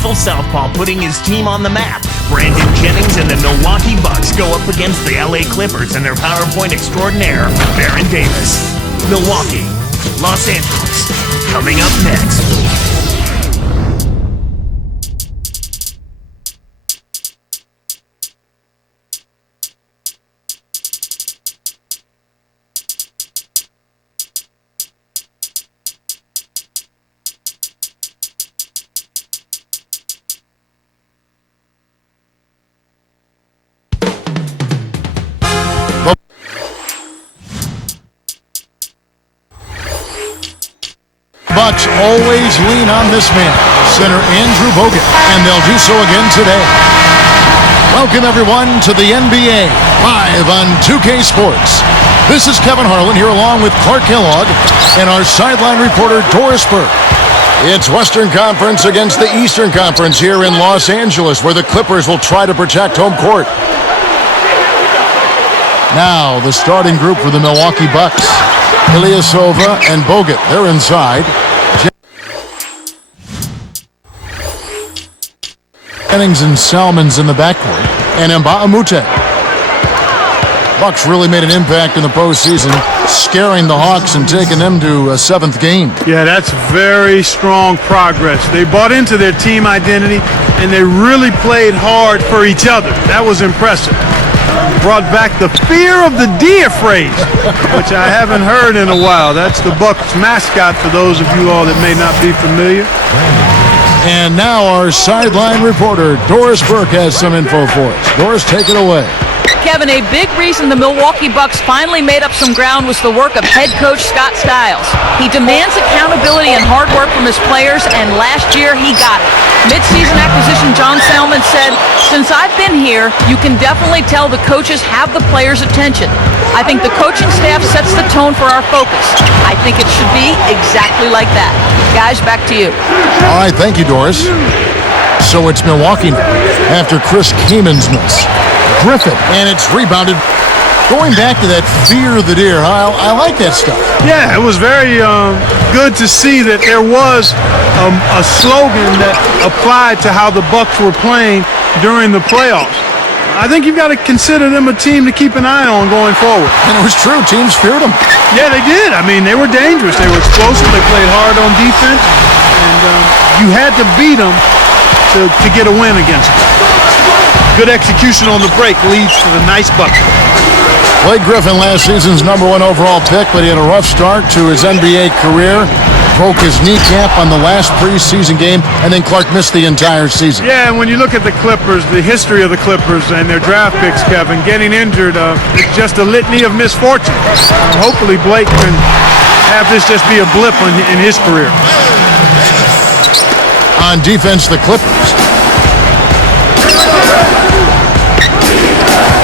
lethal southpaw putting his team on the map. Brandon Jennings and the Milwaukee Bucks go up against the LA Clippers and their PowerPoint extraordinaire, Baron Davis. Milwaukee, Los Angeles, coming up next. Bucks always lean on this man, center Andrew Bogut, and they'll do so again today. Welcome everyone to the NBA, live on 2K Sports. This is Kevin Harlan here along with Clark Kellogg and our sideline reporter Doris Burke. It's Western Conference against the Eastern Conference here in Los Angeles, where the Clippers will try to protect home court. Now the starting group for the Milwaukee Bucks. Illysova and Bogut, they're inside. Jennings and Salmons in the backcourt, and Mbamute. Bucks really made an impact in the postseason, scaring the Hawks and taking them to a 7th game. Yeah, that's very strong progress. They bought into their team identity, and they really played hard for each other. That was impressive. Brought back the fear of the deer phrase, which I haven't heard in a while. That's the Bucks mascot for those of you all that may not be familiar. And now our sideline reporter, Doris Burke, has some info for us. Doris, take it away. Kevin, a big reason the Milwaukee Bucks finally made up some ground was the work of head coach Scott Skiles. He demands accountability and hard work from his players, and last year he got it. Mid-season acquisition John Salmon said, "Since I've been here, you can definitely tell the coaches have the players' attention. I think the coaching staff sets the tone for our focus. I think it should be exactly like that." Guys, back to you. All right, thank you, Doris. So it's Milwaukee now, after Chris Kamen's miss. Griffin, and it's rebounded. Going back to that fear of the deer, I like that stuff. Yeah, it was very good to see that there was a slogan that applied to how the Bucks were playing during the playoffs. I think you've got to consider them a team to keep an eye on going forward. And it was true. Teams feared them. Yeah, they did. I mean, they were dangerous. They were explosive. They played hard on defense. And you had to beat them to get a win against them. Good execution on the break leads to the nice bucket. Blake Griffin, last season's #1 overall pick, but he had a rough start to his NBA career. Broke his kneecap on the last preseason game, and then Clark missed the entire season. Yeah, and when you look at the Clippers, the history of the Clippers and their draft picks, Kevin, getting injured, it's just a litany of misfortune. Hopefully Blake can have this just be a blip in his career. On defense, the Clippers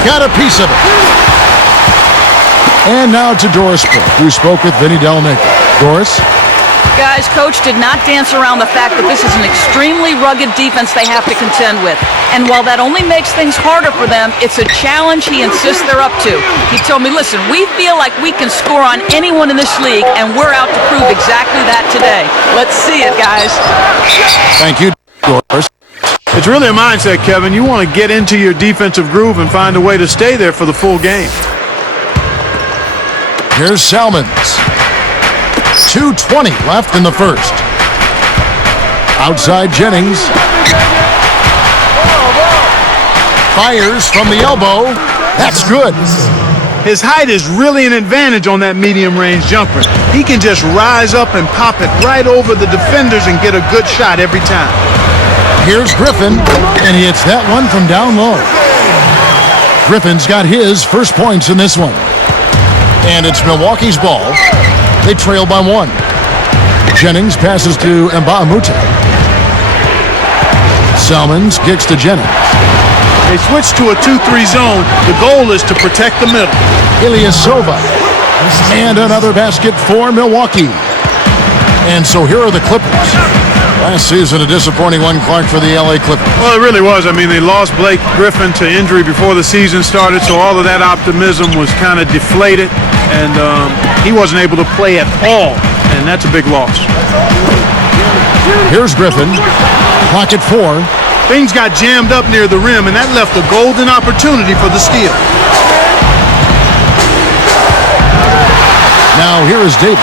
got a piece of it. And now to Doris Burke, who spoke with Vinny Delmaker. Doris? Guys, Coach did not dance around the fact that this is an extremely rugged defense they have to contend with. And while that only makes things harder for them, it's a challenge he insists they're up to. He told me, listen, we feel like we can score on anyone in this league, and we're out to prove exactly that today. Let's see it, guys. Thank you, Doris. It's really a mindset, Kevin. You want to get into your defensive groove and find a way to stay there for the full game. Here's Salmons. 2:20 left in the first. Outside Jennings. Fires from the elbow. That's good. His height is really an advantage on that medium-range jumper. He can just rise up and pop it right over the defenders and get a good shot every time. Here's Griffin, and he hits that one from down low. Griffin's got his first points in this one. And it's Milwaukee's ball. They trail by 1. Jennings passes to Mbamute. Salmons kicks to Jennings. They switch to a 2-3 zone. The goal is to protect the middle. Illysova. And another basket for Milwaukee. And so here are the Clippers. Last season, a disappointing one, Clark, for the LA Clippers. Well, it really was. I mean, they lost Blake Griffin to injury before the season started, so all of that optimism was kind of deflated, and he wasn't able to play at all, and that's a big loss. Here's Griffin. Clock at 4. Things got jammed up near the rim, and that left a golden opportunity for the steal. Now here is Davis.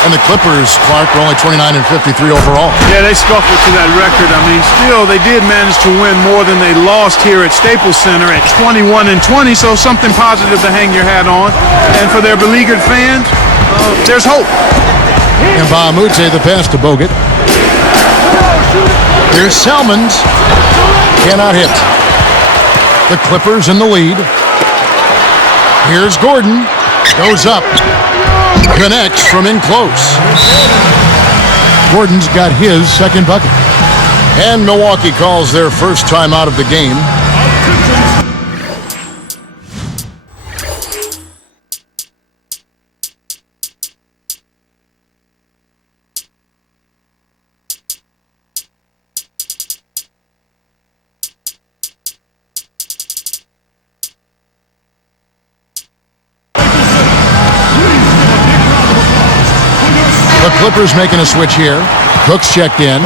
And the Clippers, Clark, were only 29 and 53 overall. Yeah, they scuffled to that record. I mean, still, they did manage to win more than they lost here at Staples Center at 21 and 20, so something positive to hang your hat on. And for their beleaguered fans, there's hope. And Bahamute, the pass to Bogut. Here's Salmons. Cannot hit. The Clippers in the lead. Here's Gordon. Goes up. Connects from in close. Gordon's got his second bucket. And Milwaukee calls their first time out of the game. The Clippers making a switch here. Cook's checked in.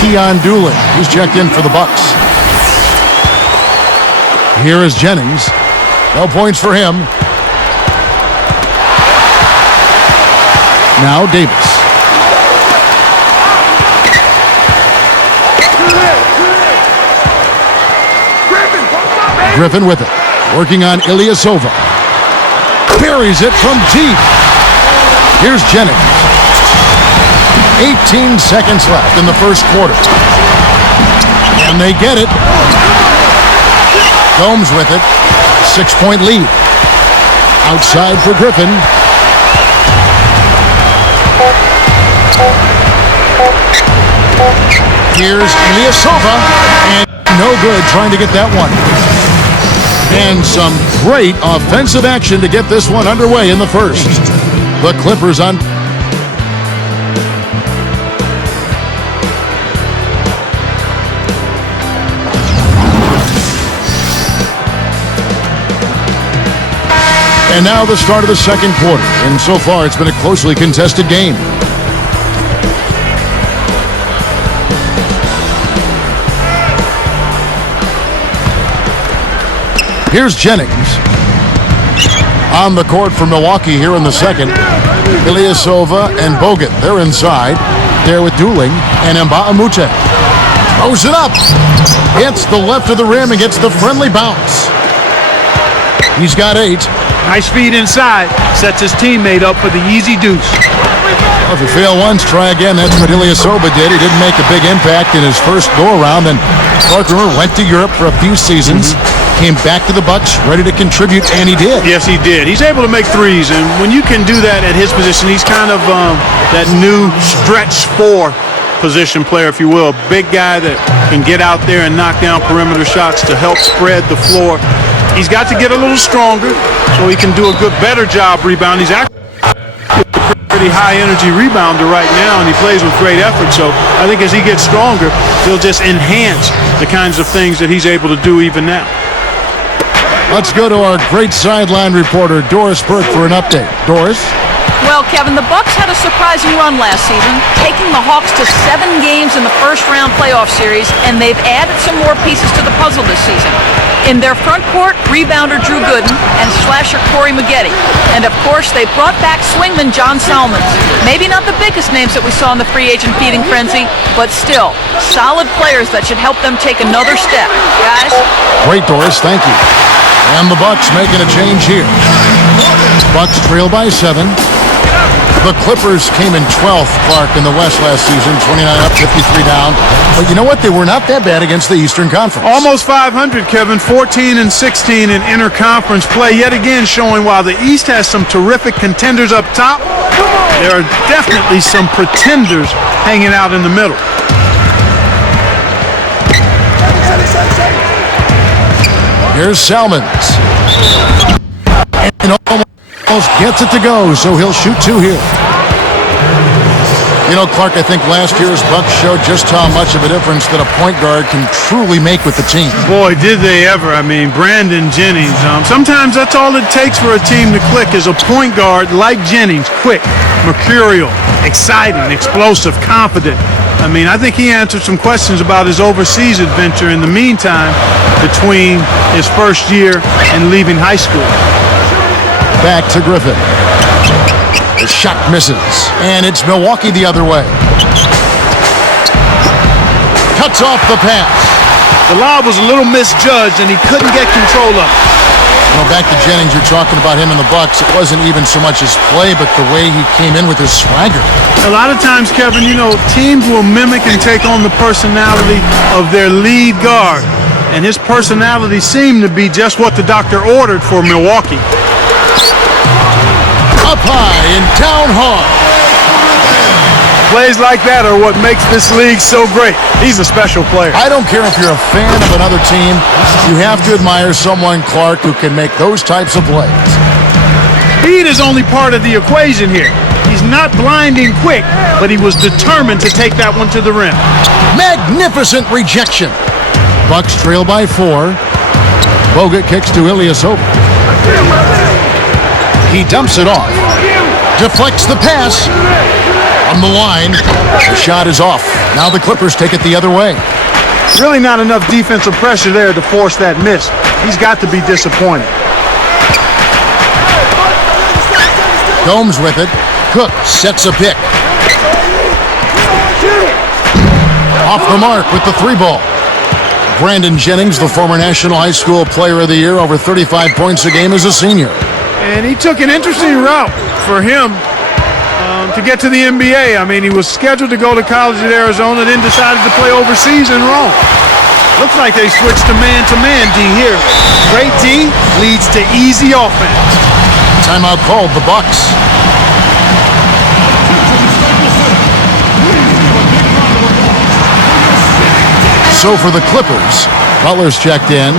Keon Doolin, he's checked in for the Bucks. Here is Jennings. No points for him. Now Davis. Griffin with it. Working on Illysova. Buries it from deep. Here's Jennings. 18 seconds left in the first quarter. And they get it. Gomes with it. 6-point lead. Outside for Griffin. Here's Illysova. And no good trying to get that one. And some great offensive action to get this one underway in the first. The Clippers on. And now the start of the second quarter. And so far it's been a closely contested game. Here's Jennings. On the court for Milwaukee here in the second. Illysova and Bogut, they're inside. There with Dooling and Mbamute. Throws it up. Hits the left of the rim and gets the friendly bounce. He's got 8. Nice feed inside. Sets his teammate up for the easy deuce. Well, if you fail once, try again. That's what Illysova did. He didn't make a big impact in his first go-around. And Clark went to Europe for a few seasons. Came back to the Bucks, ready to contribute, and he did. Yes, he did. He's able to make threes, and when you can do that at his position, he's kind of that new stretch 4 position player, if you will. A big guy that can get out there and knock down perimeter shots to help spread the floor. He's got to get a little stronger so he can do a better job rebounding. He's actually a pretty high-energy rebounder right now, and he plays with great effort. So I think as he gets stronger, he'll just enhance the kinds of things that he's able to do even now. Let's go to our great sideline reporter, Doris Burke, for an update. Doris? Well, Kevin, the Bucks had a surprising run last season, taking the Hawks to 7 games in the first-round playoff series, and they've added some more pieces to the puzzle this season. In their front court, rebounder Drew Gooden and slasher Corey Maggette. And, of course, they brought back swingman John Salmons. Maybe not the biggest names that we saw in the free agent feeding frenzy, but still, solid players that should help them take another step. Guys? Great, Doris. Thank you. And the Bucks making a change here. Bucks trail by 7. The Clippers came in 12th, Clark, in the West last season, 29 up, 53 down. But you know what? They were not that bad against the Eastern Conference. Almost 500, Kevin. 14 and 16 in interconference play. Yet again showing while the East has some terrific contenders up top, there are definitely some pretenders hanging out in the middle. Here's Salmons. And almost gets it to go, so he'll shoot 2 here. You know, Clark, I think last year's Bucks showed just how much of a difference that a point guard can truly make with the team. Boy, did they ever. I mean, Brandon Jennings. Sometimes that's all it takes for a team to click is a point guard like Jennings. Quick, mercurial, exciting, explosive, confident. I mean, I think he answered some questions about his overseas adventure in the meantime between his first year and leaving high school. Back to Griffin. The shot misses, and it's Milwaukee the other way. Cuts off the pass. The lob was a little misjudged, and he couldn't get control of it. Well, back to Jennings, you're talking about him in the Bucks. It wasn't even so much his play, but the way he came in with his swagger. A lot of times, Kevin, you know, teams will mimic and take on the personality of their lead guard. And his personality seemed to be just what the doctor ordered for Milwaukee. Up high and down hard. Plays like that are what makes this league so great. He's a special player. I don't care if you're a fan of another team. You have to admire someone, Clark, who can make those types of plays. Speed is only part of the equation here. He's not blinding quick, but he was determined to take that one to the rim. Magnificent rejection. Bucks trail by 4. Bogut kicks to Illysova. He dumps it off. Deflects the pass. On the line, the shot is off. Now the Clippers take it the other way. Really not enough defensive pressure there to force that miss. He's got to be disappointed. Gomes with it. Cook sets a pick. Off the mark with the 3 ball. Brandon Jennings, the former National High School Player of the Year, over 35 points a game as a senior. And he took an interesting route for him to get to the NBA. I mean, he was scheduled to go to college at Arizona, then decided to play overseas in Rome. Looks like they switched to man D here. Great D leads to easy offense. Timeout called, the Bucks. So for the Clippers, Butler's checked in.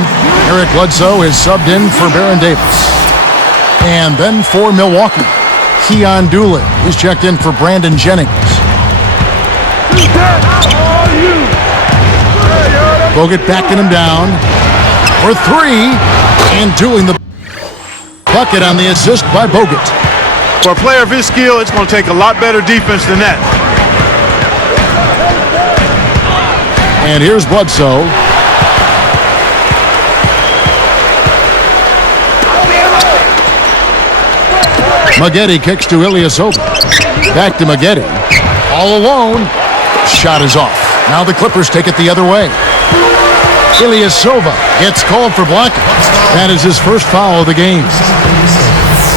Eric Bledsoe is subbed in for Baron Davis. And then for Milwaukee, Keon Doolin. He's checked in for Brandon Jennings. Bogut backing him down for 3. And Doolin the bucket on the assist by Bogut. For a player of his skill, it's going to take a lot better defense than that. And here's Bledsoe. Maggette kicks to Illysova. Back to Maggette. All alone. Shot is off. Now the Clippers take it the other way. Illysova gets called for blocking. That is his first foul of the game.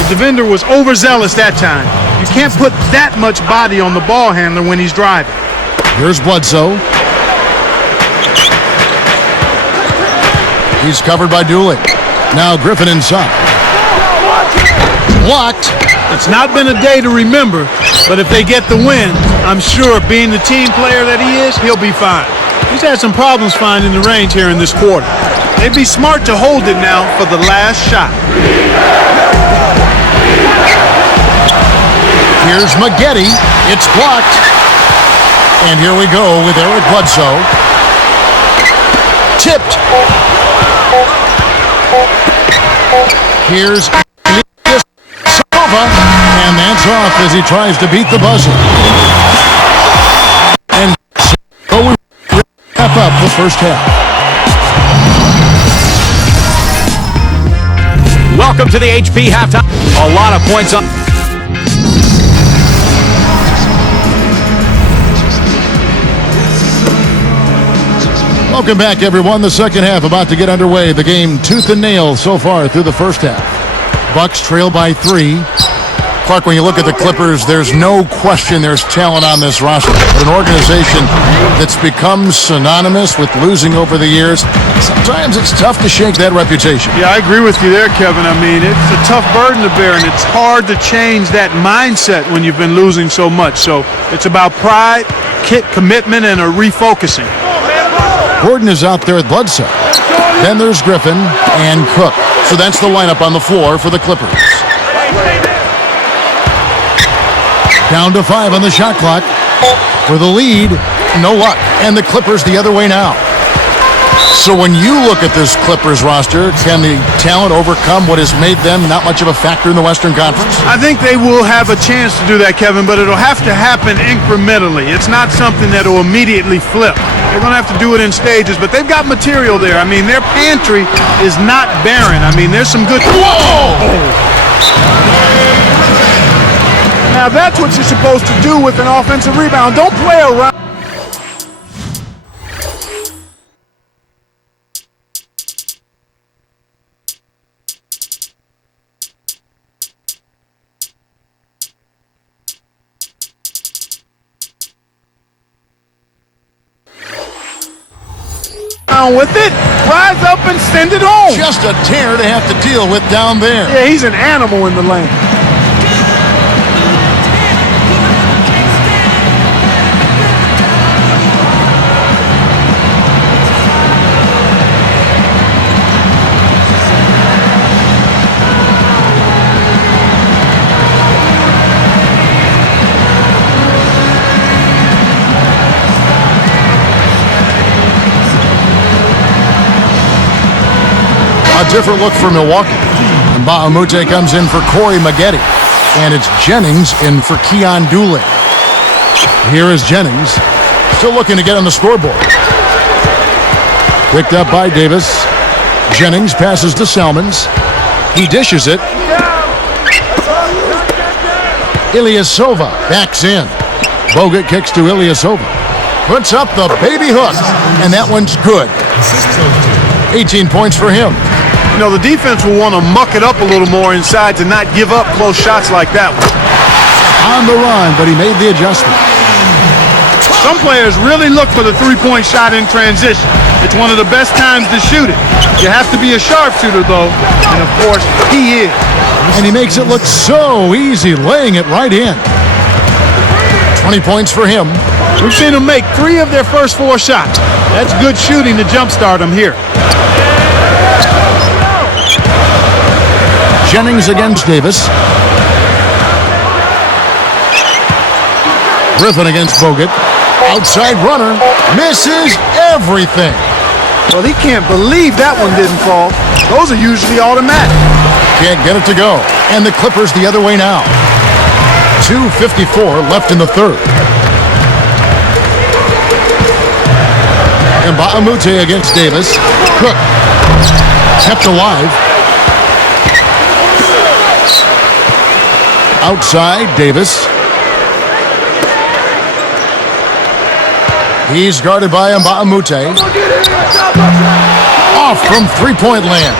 The defender was overzealous that time. You can't put that much body on the ball handler when he's driving. Here's Bledsoe. He's covered by Doolin. Now Griffin inside. Blocked. It's not been a day to remember, but if they get the win, I'm sure being the team player that he is, he'll be fine. He's had some problems finding the range here in this quarter. They'd be smart to hold it now for the last shot. Here's Maggette. It's blocked. And here we go with Eric Bledsoe. Tipped. Here's and that's off as he tries to beat the buzzer. And so we wrap up the first half. Welcome to the HP halftime. A lot of points on. Welcome back, everyone. The second half about to get underway. The game tooth and nail so far through the first half. Bucks trail by 3. Clark, when you look at the Clippers, there's no question there's talent on this roster. But an organization that's become synonymous with losing over the years, sometimes it's tough to shake that reputation. Yeah, I agree with you there, Kevin. I mean, it's a tough burden to bear, and it's hard to change that mindset when you've been losing so much. So it's about pride, commitment, and a refocusing. Gordon is out there at Bledsoe. Then there's Griffin and Cook. So that's the lineup on the floor for the Clippers. Down to 5 on the shot clock. For the lead, no luck. And the Clippers the other way now. So when you look at this Clippers roster, can the talent overcome what has made them not much of a factor in the Western Conference? I think they will have a chance to do that, Kevin, but it'll have to happen incrementally. It's not something that will immediately flip. They're going to have to do it in stages, but they've got material there. I mean, their pantry is not barren. I mean, there's some good... Whoa! Now that's what you're supposed to do with an offensive rebound. Don't play around. With it, rise up and send it home. Just a tear to have to deal with down there. Yeah, he's an animal in the lane. A different look for Milwaukee. And Bahamute comes in for Corey Maggette. And it's Jennings in for Keon Dooley. Here is Jennings. Still looking to get on the scoreboard. Picked up by Davis. Jennings passes to Salmons. He dishes it. Illysova backs in. Bogut kicks to Illysova. Puts up the baby hook. And that one's good. 18 points for him. You know, the defense will want to muck it up a little more inside to not give up close shots like that one. On the run, but he made the adjustment. Some players really look for the three-point shot in transition. It's one of the best times to shoot it. You have to be a sharpshooter, though, and of course, he is. And he makes it look so easy, laying it right in. 20 points for him. We've seen them make 3 of their first 4 shots. That's good shooting to jumpstart them here. Jennings against Davis. Griffin against Bogut. Outside runner. Misses everything. Well, he can't believe that one didn't fall. Those are usually automatic. Can't get it to go. And the Clippers the other way now. 2:54 left in the third. And Bahamute against Davis. Cook. Kept alive. Outside, Davis. He's guarded by Bahamute. Off from three-point land.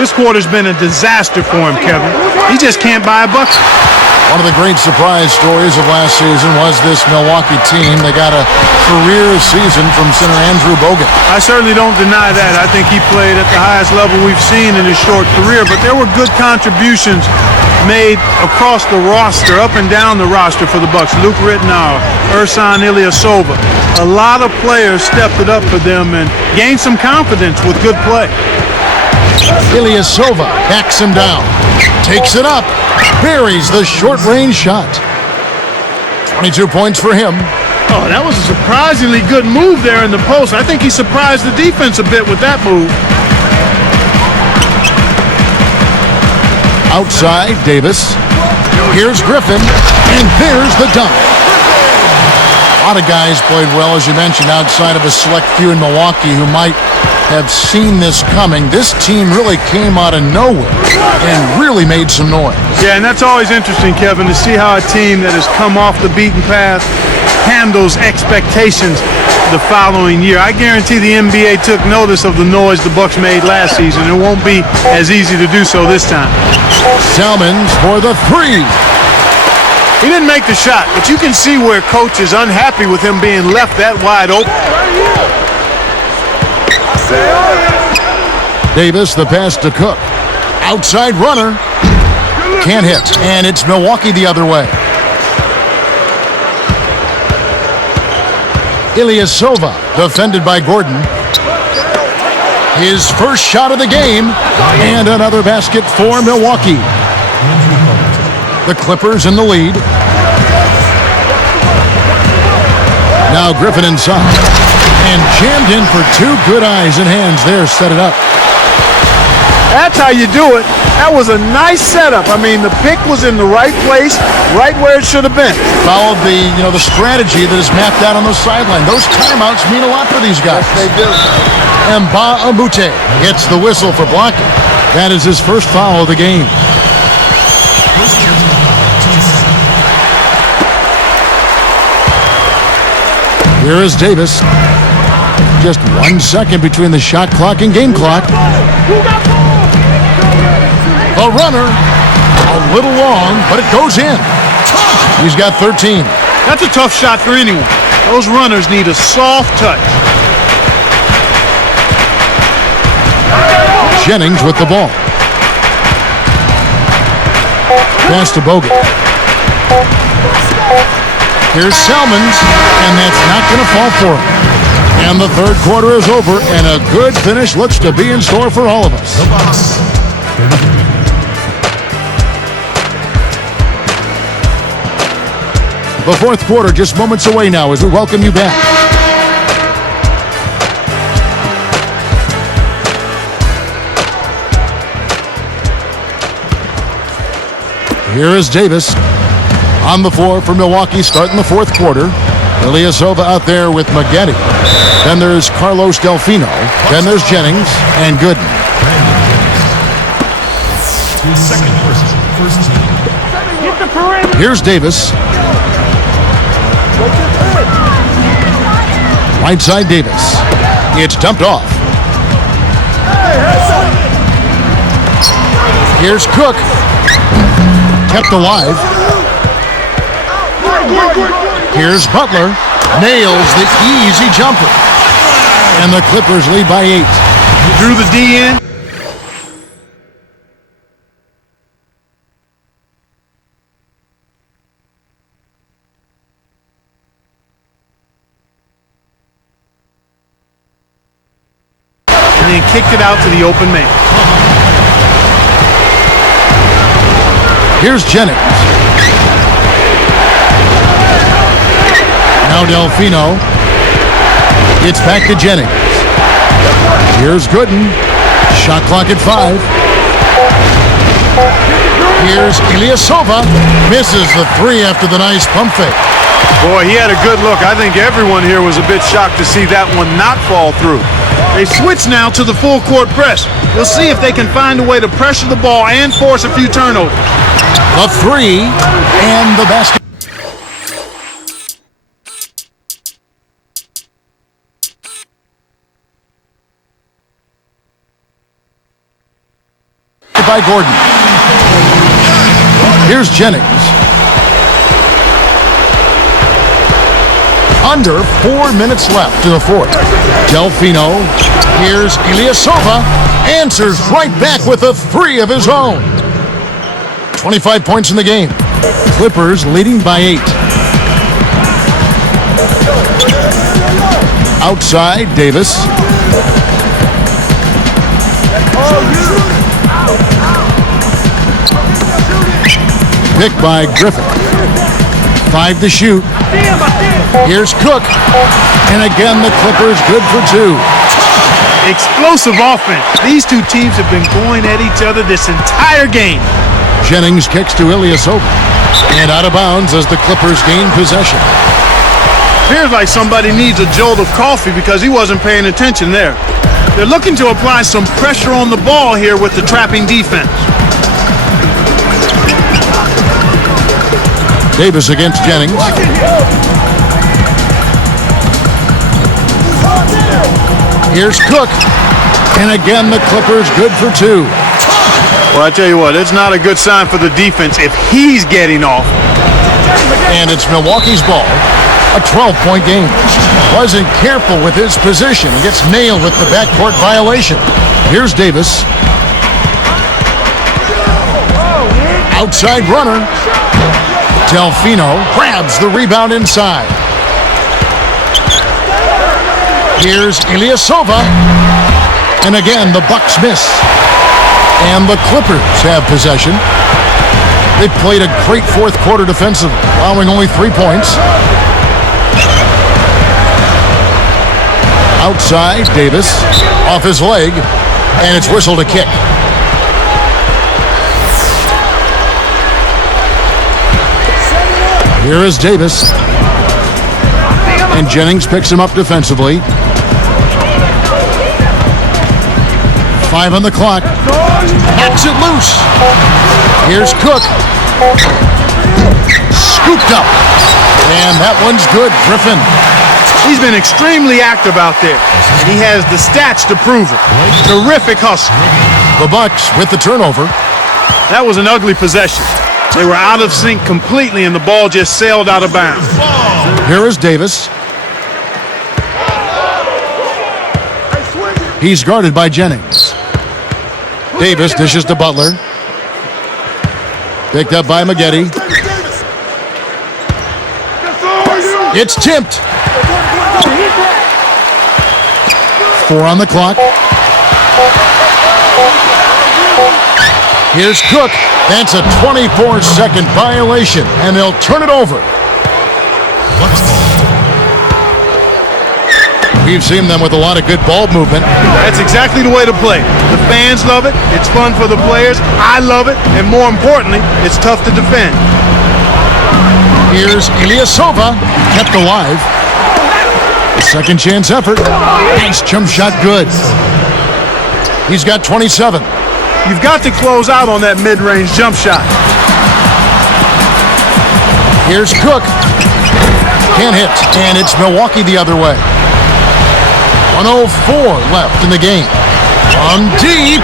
This quarter's been a disaster for him, Kevin. He just can't buy a bucket. One of the great surprise stories of last season was this Milwaukee team. They got a career season from center Andrew Bogut. I certainly don't deny that. I think he played at the highest level we've seen in his short career, but there were good contributions made across the roster, up and down the roster for the Bucks. Luke Rittenauer, Ersan Ilyasova. A lot of players stepped it up for them and gained some confidence with good play. Ilyasova backs him down. Takes it up. Buries the short-range shot. 22 points for him. Oh, that was a surprisingly good move there in the post. I think he surprised the defense a bit with that move. Outside, Davis. Here's Griffin, and there's the dunk. A lot of guys played well, as you mentioned, outside of a select few in Milwaukee who might have seen this coming. This team really came out of nowhere and really made some noise. Yeah, and that's always interesting, Kevin, to see how a team that has come off the beaten path handles expectations the following year. I guarantee the NBA took notice of the noise the Bucks made last season. It won't be as easy to do so this time. Salmons for the three. He didn't make the shot, but you can see where coach is unhappy with him being left that wide open. Davis, the pass to Cook. Outside runner. Can't hit. And it's Milwaukee the other way. Ilyasova, defended by Gordon. His first shot of the game. And another basket for Milwaukee. The Clippers in the lead. Now Griffin inside. And jammed in for two good eyes and hands there, set it up. That's how you do it. That was a nice setup. I mean, the pick was in the right place, right where it should have been. Followed the strategy that is mapped out on the sideline. Those timeouts mean a lot for these guys. They do. And Amute gets the whistle for blocking. That is his first foul of the game. Here is Davis. Just 1 second between the shot clock and game clock. The runner, a little long, but it goes in. He's got 13. That's a tough shot for anyone. Those runners need a soft touch. Jennings with the ball. Pass to Bogut. Here's Salmons, and that's not going to fall for him. And the third quarter is over, and a good finish looks to be in store for all of us. The fourth quarter just moments away now as we welcome you back. Here is Davis on the floor for Milwaukee starting the fourth quarter. Illysova out there with Maggette. Then there's Carlos Delfino. Then there's Jennings and Gooden. Second person, first team. Here's Davis. Right side Davis. It's dumped off. Here's Cook. Kept alive. Here's Butler. Nails the easy jumper. And the Clippers lead by 8. Drew the D in. And then kicked it out to the open man. Here's Jennings. Now Delfino. It's back to Jennings. Here's Gooden. Shot clock at 5. Here's Illysova. Misses the 3 after the nice pump fake. Boy, he had a good look. I think everyone here was a bit shocked to see that one not fall through. They switch now to the full court press. We'll see if they can find a way to pressure the ball and force a few turnovers. The 3 and the basket. By Gordon. Here's Jennings. Under 4 minutes left to the fourth. Delfino. Here's Illysova. Answers right back with a 3 of his own. 25 points in the game. Clippers leading by 8. Outside, Davis. Picked by Griffin. 5 to shoot. Here's Cook. And again, the Clippers good for 2. Explosive offense. These two teams have been going at each other this entire game. Jennings kicks to Illysova. And out of bounds as the Clippers gain possession. Feels like somebody needs a jolt of coffee because he wasn't paying attention there. They're looking to apply some pressure on the ball here with the trapping defense. Davis against Jennings. Here's Cook. And again, the Clippers good for 2. Well, I tell you what, it's not a good sign for the defense if he's getting off. And it's Milwaukee's ball. A 12-point game. Wasn't careful with his position. Gets nailed with the backcourt violation. Here's Davis. Outside runner. Delfino grabs the rebound inside. Here's Illysova. And again, the Bucks miss. And the Clippers have possession. They played a great fourth quarter defensively, allowing only 3 points. Outside, Davis, off his leg, and it's whistled a kick. Here is Davis. And Jennings picks him up defensively. 5 on the clock. Knocks it loose. Here's Cook. Scooped up. And that one's good. Griffin. He's been extremely active out there, and he has the stats to prove it. Terrific hustle. The Bucks with the turnover. That was an ugly possession. They were out of sync completely, and the ball just sailed out of bounds. Here is Davis. He's guarded by Jennings. Davis dishes to Butler. Picked up by Maggette. It's tipped. 4 on the clock. Here's Cook. That's a 24-second violation, and they'll turn it over. We've seen them with a lot of good ball movement. That's exactly the way to play. The fans love it. It's fun for the players. I love it. And more importantly, it's tough to defend. Here's Illysova, kept alive. Second chance effort. Nice jump shot, good. He's got 27. You've got to close out on that mid-range jump shot. Here's Cook. Can't hit, and it's Milwaukee the other way. 1:04 left in the game. From deep.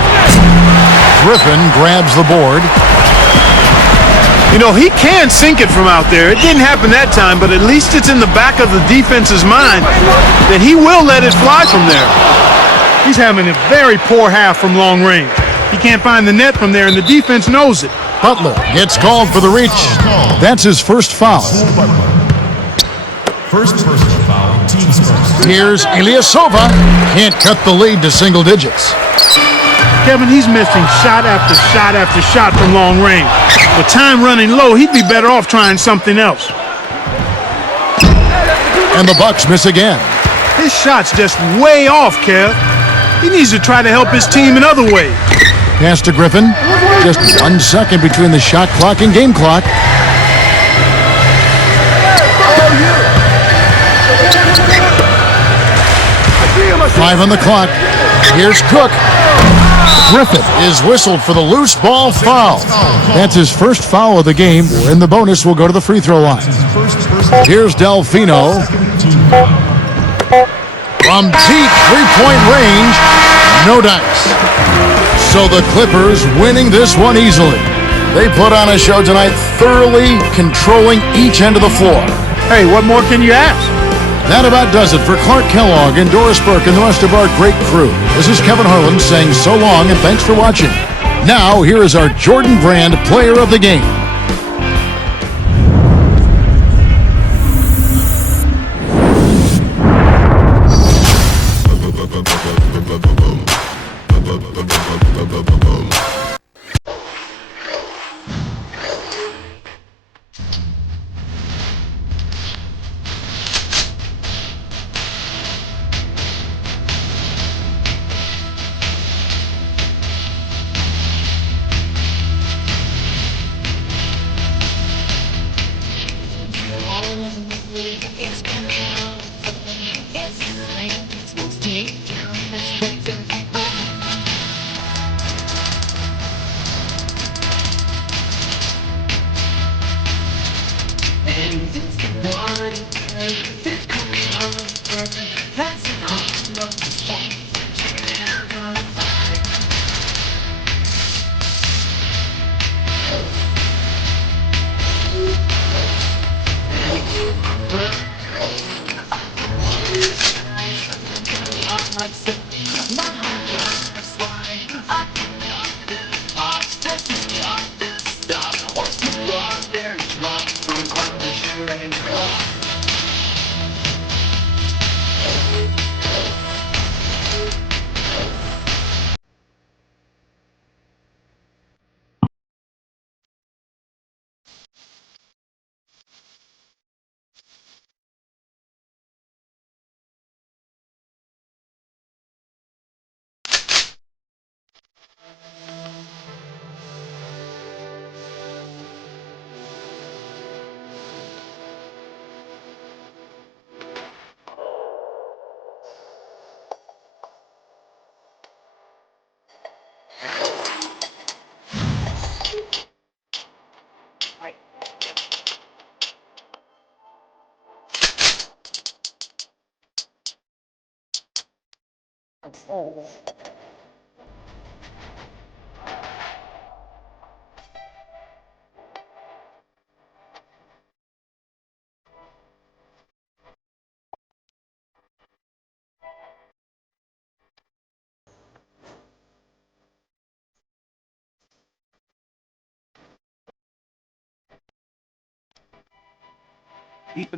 Griffin grabs the board. You know, he can sink it from out there. It didn't happen that time, but at least it's in the back of the defense's mind that he will let it fly from there. He's having a very poor half from long range. He can't find the net from there, and the defense knows it. Butler gets called for the reach. That's his first foul. First personal foul, team's first. Here's Illysova. Can't cut the lead to single digits. Kevin, he's missing shot after shot after shot from long range. With time running low, he'd be better off trying something else. And the Bucks miss again. His shot's just way off, Kev. He needs to try to help his team in other ways. Pass to Griffin. Just 1 second between the shot clock and game clock. Five on the clock. Here's Cook. Griffin is whistled for the loose ball foul. That's his first foul of the game. In the bonus, we'll go to the free throw line. Here's Delfino. From deep three-point range, no dice. So the Clippers winning this one easily. They put on a show tonight, thoroughly controlling each end of the floor. Hey, what more can you ask? That about does it for Clark Kellogg and Doris Burke and the rest of our great crew. This is Kevin Harlan saying so long and thanks for watching. Now, here is our Jordan Brand Player of the Game. Ethan